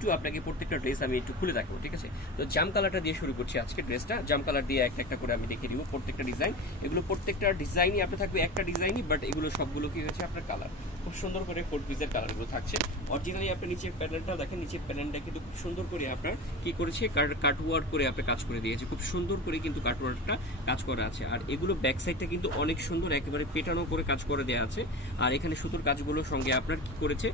একটু আপনাকে প্রত্যেকটা ড্রেস আমি একটু খুলে দেখাবো, ঠিক আছে? তো জাম কালারটা দিয়ে শুরু করছি আজকে ড্রেসটা। জাম কালার দিয়ে একটা একটা করে আমি দেখিয়ে দিব প্রত্যেকটা ডিজাইন। এগুলো প্রত্যেকটা ডিজাইনই আপনার থাকবে একটা ডিজাইনই, বাট এগুলো সবগুলো কি হয়েছে আপনার কালার, খুব সুন্দর করে 4 পিসের কালারগুলো থাকছে। অরিজিনালি আপনার নিচের প্যানেলটা দেখেন, নিচের প্যানেলটা কিন্তু খুব সুন্দর করে আপনার কি করেছে কাটওয়ার্ক করে আপনার কাজ করে দিয়েছে, খুব সুন্দর করে কিন্তু কাটওয়ার্কটা কাজ করা আছে। আর এগুলো ব্যাক সাইডটা কিন্তু অনেক সুন্দর, একেবারে পেটানো করে কাজ করে দেওয়া আছে। আর এখানে সুতোর কাজগুলোর সঙ্গে আপনার কি করেছে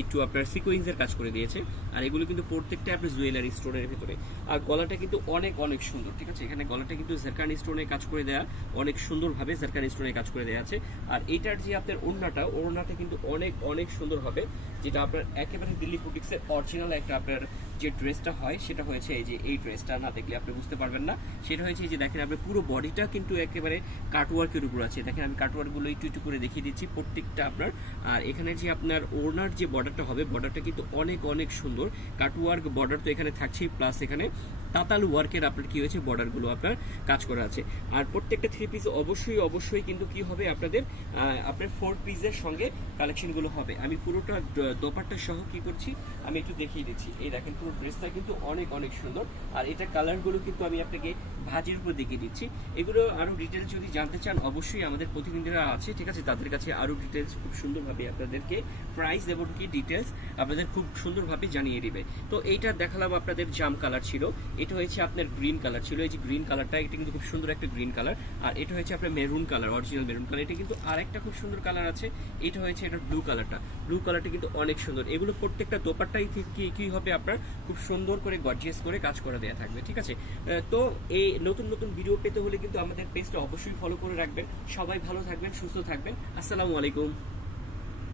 একটু আপনার সিকোয়েন্সের কাজ করে দিয়েছে। আর এগুলো কিন্তু প্রত্যেকটা আপনার জুয়েলারি স্টোনের ভিতরে। আর গলাটা কিন্তু অনেক অনেক সুন্দর, ঠিক আছে? এখানে গলাটা কিন্তু জারকান স্টোনে কাজ করে দেওয়া, অনেক সুন্দরভাবে জারকান স্টোনে কাজ করে দেওয়া আছে। আর এটার যে আপনার ওড়নাটা কিন্তু অনেক অনেক সুন্দর হবে, যেটা আপনার একেবারে দিল্লি বুটিক্সের অরিজিনাল একটা আপনার যে ড্রেসটা হয় সেটা হয়েছে এই যে এই ড্রেসটা না দেখলে আপনি বুঝতে পারবেন না। সেটা হয়েছে এই যে দেখেন আপনার পুরো বডিটা কিন্তু একেবারে কাটওয়ার্কের উপর আছে। দেখেন আমি কাটওয়ার্কগুলো একটু একটু করে দেখিয়ে দিচ্ছি প্রত্যেকটা আপনার। আর এখানে যে আপনার ওড়নার যে বর্ডারটা হবে, বর্ডারটা কিন্তু অনেক অনেক সুন্দর কাটওয়ার্ক বর্ডার তো এখানে থাকছেই, প্লাস এখানে তাতাল ওয়ার্কের আপনার কি হয়েছে বর্ডারগুলো আপনার কাজ করা আছে। আর প্রত্যেকটা 3 পিস অবশ্যই অবশ্যই কিন্তু কি হবে আপনাদের আপনার 4 পিসের সঙ্গে কালেকশনগুলো হবে। আমি পুরোটা দোপাট্টা সহ কি করছি আমি একটু দেখিয়ে দিচ্ছি। এই দেখেন পুরো ড্রেসটা কিন্তু অনেক অনেক সুন্দর। আর এটা কালারগুলো কিন্তু আমি আপনাকে ভাজির উপর দেখিয়ে দিচ্ছি। এগুলো আরো ডিটেলস যদি জানতে চান অবশ্যই আমাদের প্রতিনিধিরা আছে, ঠিক আছে? তাদের কাছে আরো ডিটেলস খুব সুন্দরভাবে আপনাদেরকে প্রাইস এবং কি ডিটেলস আপনাদের খুব সুন্দরভাবে জানিয়ে দিবে। তো এইটা দেখালাম আপনাদের জাম কালার ছিল, এটা হয়েছে আপনার গ্রিন কালার ছিল, এই যে গ্রিন কালারটা এটা কিন্তু খুব সুন্দর একটা গ্রিন কালার। আর এটা হয়েছে আপনার maroon colour, original maroon colour. এটা কিন্তু আরেকটা খুব সুন্দর কালার আছে, এটা হয়েছে এটা ব্লু কালারটা। ব্লু কালারটা কিন্তু অনেক সুন্দর। এগুলো প্রত্যেকটা দোপাট্টাই কি হবে আপনার খুব সুন্দর করে গর্জিয়াস করে কাজ করে দেওয়া থাকবে, ঠিক আছে? তো এই নতুন নতুন ভিডিও পেতে হলে কিন্তু আমাদের পেজটা অবশ্যই ফলো করে রাখবেন। সবাই ভালো থাকবেন, সুস্থ থাকবেন। আসসালামু আলাইকুম।